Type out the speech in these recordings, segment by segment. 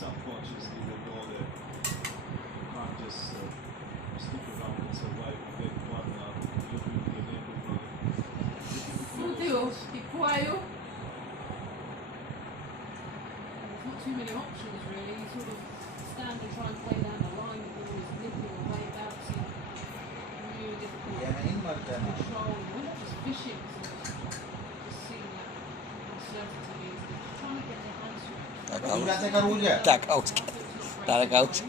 subconsciously they know that you can't just stick around and survive. Get one little Meu Deus, que coelho! There's not too many options really. You sort of stand and try and play down the line, but you're always nipping away, bouncing. Really difficult ये नहीं मरता to ना control. We're not just fishing, so just seeing that uncertainty is trying to get their hands around. બધું જાતે કરવું છે તારે ખાવું છે?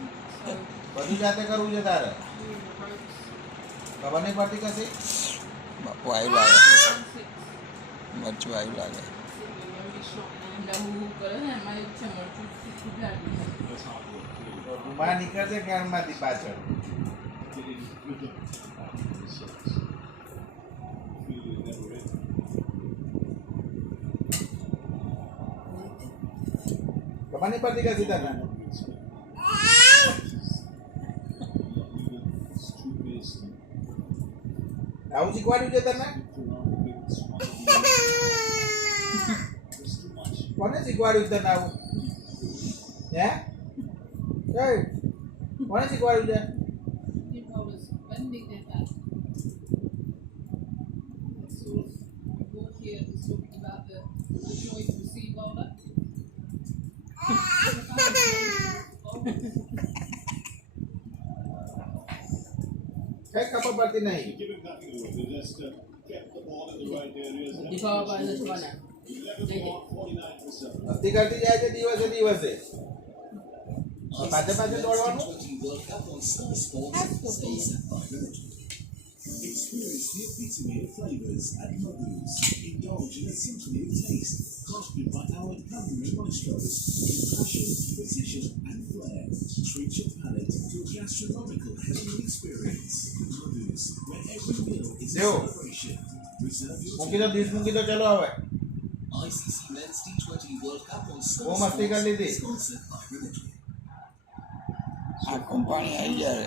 So બધું જાતે કરવું છે તારે doing the ropes. ખબર નહીં પડતી કશી બાપુ આવ્યું લાગે, 1-6. મરચું આવ્યું લાગે. That's hard work. તો ધુમા નીકળશે ઘરમાંથી પાછળ Getting rid of results. Feel it never end. ખબર નહીં પડતી કશી તને It's too basic. આવું શીખવાડ્યું છે તને It's too much. કોને શીખવાડ્યું તને આવું હે એ કોને શીખવાડ્યું છે People was bending their back. It's sort of, the book here is talking about the joint of a sea bowler. કઈ ખબર પડતી નહીં Giving nothing away. They just kept the ball in the right areas. And Dibawa ba sa semana? 11 ball, 49%. મસ્તી કરતી જાય છે દિવસે દિવસે પાછળ પાછળ દોડવાનું World Cup on Star Sports, sponsored by Military. Experience the epitome of flavours at Mabuse. Indulge in a symphony of taste, crafted by our culinary maestros with passion, precision and flair. Treat your palate to a gastronomical heavenly experience. Mabuse, where every meal is a Yo. celebration. Reserve your મૂકી દો dish મૂકી દો ચલો હવે ICC Men's T20 World Cup on Star બહુ મસ્તી કરી લીધી Sports, sponsored by Military. આંખમાં પાણી આવી જાય.